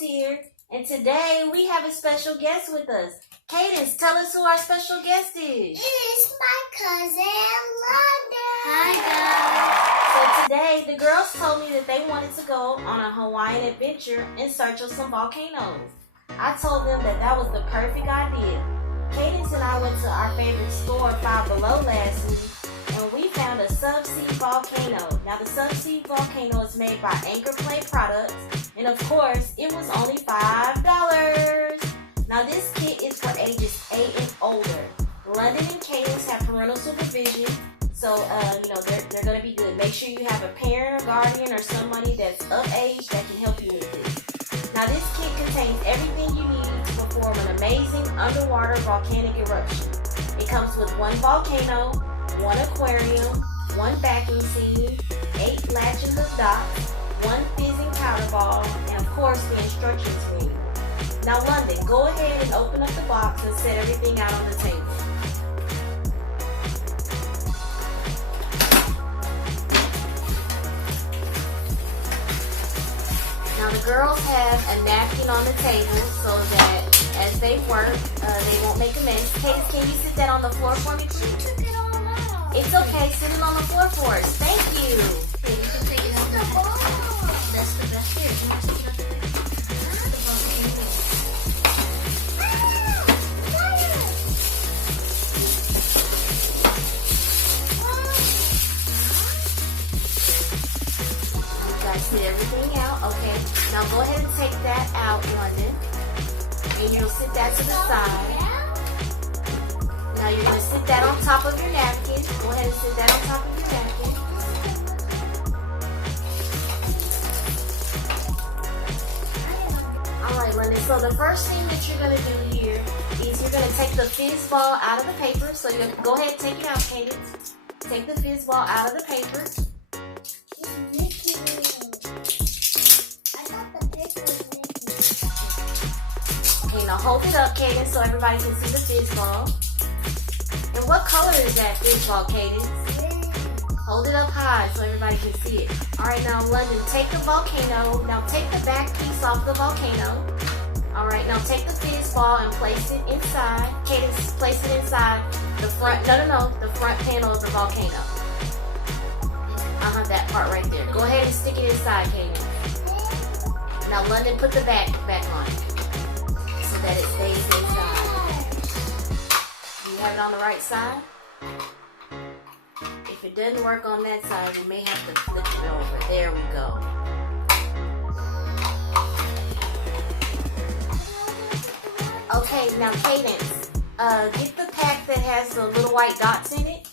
here, and today we have a special guest with us. Kaydence, tell us who our special guest is. It's my cousin, London. Hi, guys. So today, the girls told me that they wanted to go on a Hawaiian adventure in search of some volcanoes. I told them that that was the perfect idea. Kaydence and I went to our favorite store, Five Below, last week, and we found a Subsea Volcano. Now, the Subsea Volcano is made by Anker Play Products, and of course, it was only $5. Now, this kit is for ages 8 and older. London and Kaydence have parental supervision, so they're going to be good. Make sure you have a parent or guardian or somebody that's of age that can help you with this. Now, this kit contains everything you need to perform an amazing underwater volcanic eruption. It comes with one volcano, one aquarium, one backing scene, 8 latch and hook docks, one fizzing powder ball, and of course the instructions manual. Now London, go ahead and open up the box and set everything out on the table. Now the girls have a napkin on the table so that as they work, they won't make a mess. Kaydence, can you sit that on the floor for me, please? You took it all out. It's okay, sit it on the floor for us. Thank you. Okay, you can take it on the ball. That's the best here. Can you take it off the Sit everything out. Okay, now go ahead and take that out, London, and you'll sit that to the side. Now you're going to sit that on top of your napkin. Go ahead and sit that on top of your napkin. Alright, London, so the first thing that you're going to do here is you're going to take the fizz ball out of the paper. So you're going to go ahead and take it out, Kaydence. Take the fizz ball out of the paper. Okay, now hold it up, Kaydence, so everybody can see the fizz ball. And what color is that fizz ball, Kaydence? Hold it up high so everybody can see it. Alright, now London, take the volcano. Now take the back piece off the volcano. Alright, now take the fizz ball and place it inside. Kaydence, place it inside the front, the front panel of the volcano. That part right there. Go ahead and stick it inside, Kaydence. Now London, put the back on it so that it stays inside. Do you have it on the right side? If it doesn't work on that side, you may have to flip it over. There we go. Okay, now Kaydence, get the pack that has the little white dots in it.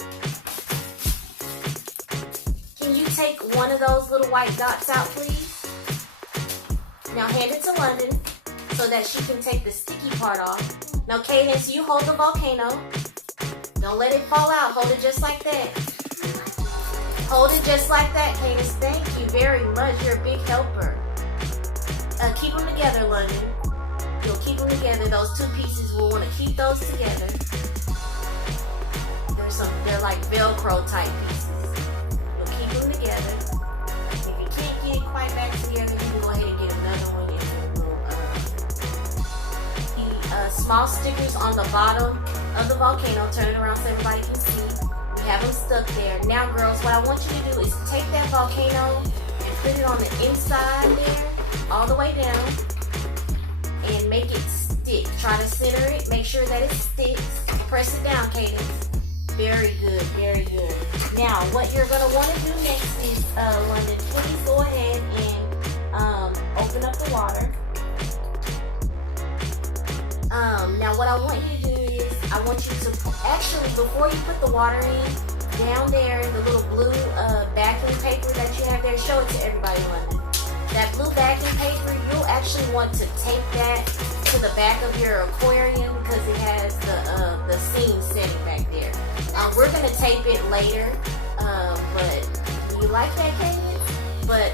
Can you take one of those little white dots out, please? Now hand it to London so that she can take the sticky part off. Now Kaydence, you hold the volcano. Don't let it fall out. Hold it just like that. Hold it just like that, Kaydence. Thank you very much. You're a big helper. Keep them together, London. You'll keep them together. Those two pieces, we'll want to keep those together. They're like Velcro type pieces. Keep them together. If you can't get it quite back together, you can go ahead and get another one and little small stickers on the bottom of the volcano. Turn it around so everybody can see. We have them stuck there. Now, girls, what I want you to do is take that volcano and put it on the inside there, all the way down, and make it stick. Try to center it. Make sure that it sticks. Press it down, Kaydence. Very good, very good. Now, what you're going to want to do next is, London, please go ahead and open up the water. Now, what I want you to do is, I want you to, actually, before you put the water in, down there, the little blue backing paper that you have there, show it to everybody, London. That blue backing paper, you'll actually want to tape that to the back of your aquarium because it has the seam setting back there. We're going to tape it later, but do you like that, Kaydence? But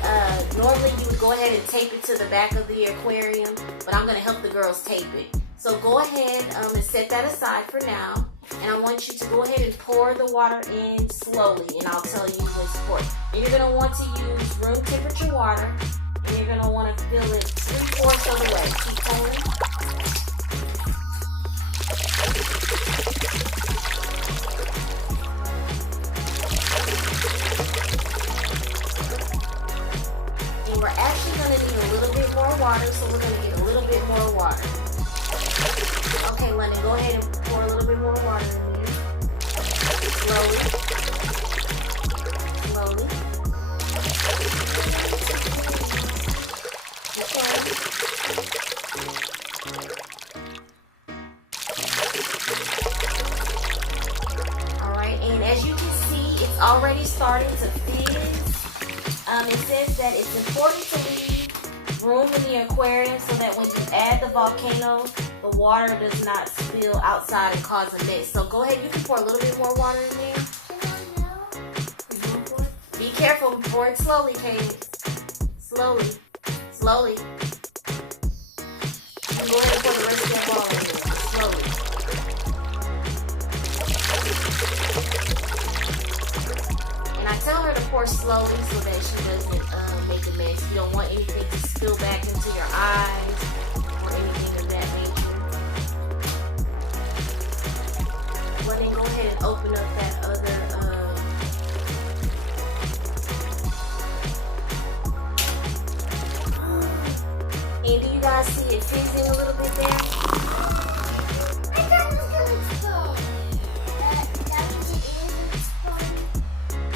normally you would go ahead and tape it to the back of the aquarium, but I'm going to help the girls tape it. So go ahead and set that aside for now, and I want you to go ahead and pour the water in slowly, and I'll tell you when to pour. And you're going to want to use room temperature water. And you're gonna want to fill it 3/4 of the way. Keep pouring. And we're actually gonna need a little bit more water, so we're gonna get a little bit more water. Okay, London, go ahead and pour a little bit more water in there. Slowly. Slowly. Keep going. Alright, and as you can see, it's already starting to fizz. It says that it's important to leave room in the aquarium so that when you add the volcano, the water does not spill outside and cause a mess. So go ahead, you can pour a little bit more water in there. Be careful, pour it slowly, Kaydence. Slowly. Slowly. You can go ahead and pour the rest of that ball in there. Slowly. And I tell her to pour slowly so that she doesn't make a mess. You don't want anything to spill back into your eyes or anything of that nature. Well, then go ahead and open up that other and do you guys see it fizzing a little bit there? I thought it was gonna explode. That means it is exploding.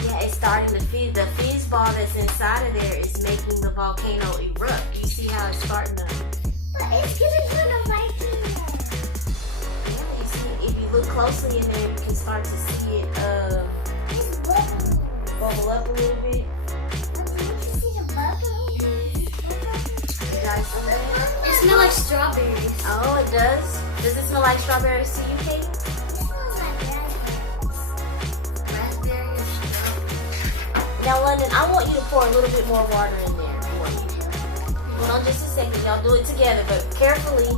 Yeah, it's starting to fizz. The fizz ball that's inside of there is making the volcano erupt. You see how it's starting to? But it's getting to the right here. Yeah, you see, if you look closely in there, you can start to see it It's bubbling. bubble up a little bit. But you can see the bubble. You guys see that? It smells like strawberries. Oh, it does? Does it smell like strawberries to you, Katie? It smells like raspberries. Raspberry or strawberry. Now, London, I want you to pour a little bit more water in there for me. Hold on just a second. Y'all do it together, but carefully,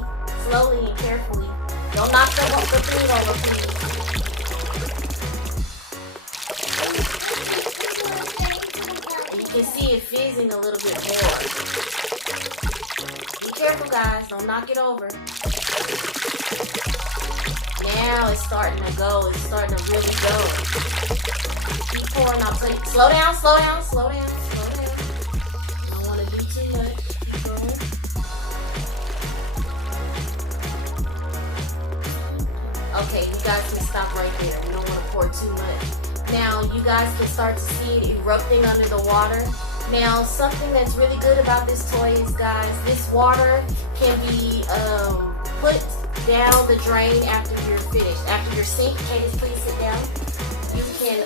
slowly and carefully. Don't knock the thing over, please. You can see it fizzing a little bit more. Be careful, guys. Don't knock it over. Now it's starting to go. It's starting to really go. Keep pouring. I'll tell you. Slow down, slow down, slow down, slow down. Don't want to do too much. Keep going. Okay, you guys can stop right there. We don't want to pour too much. Now, you guys can start to see it erupting under the water. Now, something that's really good about this toy is, guys, this water can be put down the drain after you're finished. After your sink, Kaydence, please sit down. You can,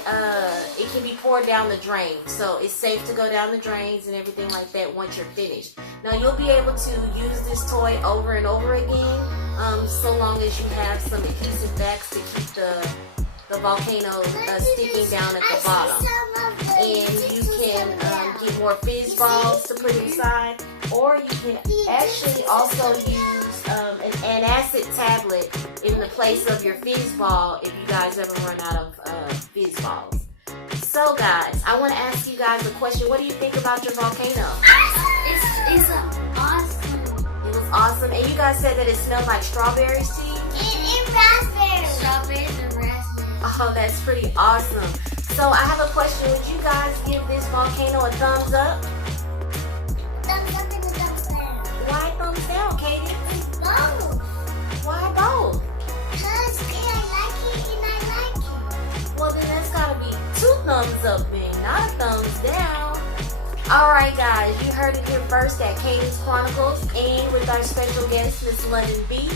it can be poured down the drain. So it's safe to go down the drains and everything like that once you're finished. Now, you'll be able to use this toy over and over again, so long as you have some adhesive backs to keep the volcano sticking down at the bottom. And you can get more fizz balls to put inside, or you can actually also use an antacid tablet in the place of your fizz ball if you guys ever run out of fizz balls. So guys, I want to ask you guys a question. What do you think about your volcano? It's awesome. It was awesome. And you guys said that it smelled like strawberries to you? And raspberries. Strawberries and raspberries. Oh, that's pretty awesome. So I have a question. Would you guys give this volcano a thumbs up? Thumbs up and a thumbs down. Why thumbs down, Katie? Both. Why both? Because I like it and I like it. Well, then that's gotta be 2 thumbs up then, not a thumbs down. Alright guys, you heard it here first at Kaydence Chronicles and with our special guest, Miss London B,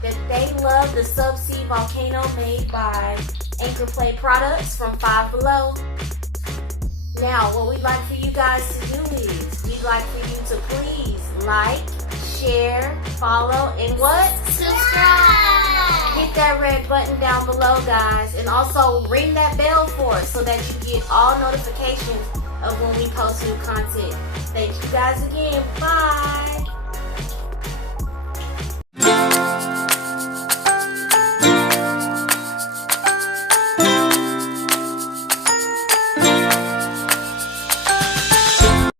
that they love the Subsea Volcano made by Anker Play Products from Five Below. Now, what we'd like for you guys to do is, we'd like for you to please like, share, follow, and what? Subscribe. Hit that red button down below, guys, and also ring that bell for us so that you get all notifications of when we post new content. Thank you guys again. Bye.